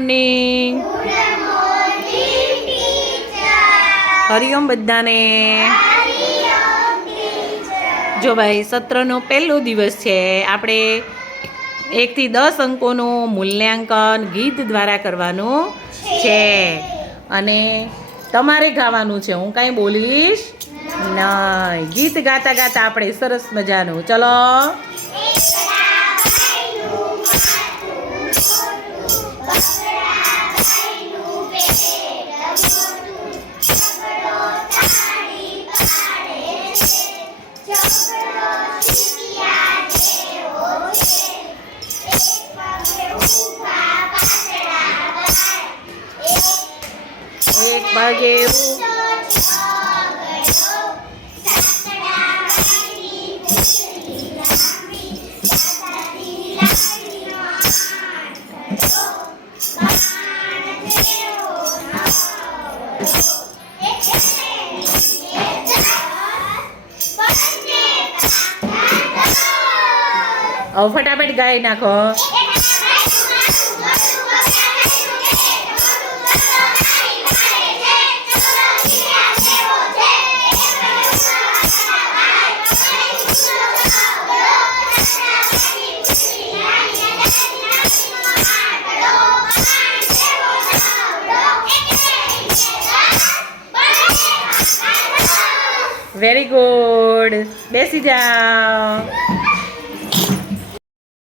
Morning. Hariom બધાને. જો ભાઈ, સત્રનો પહેલો દિવસ છે. આપણે એકથી દસ અંકોનું મૂલ્યાંકન ગીત દ્વારા કરવાનું છે. અને તમારે ગાવાનું છે. હું કાંઈ બોલીશ નહીં. ગીત ગાતા ગાતા આપણે સરસ મજાનું. ચલો. એક ભાગે એવું હવે ફટાફટ ગાઈ નાખો. વેરી ગુડ બેસી જાઓ.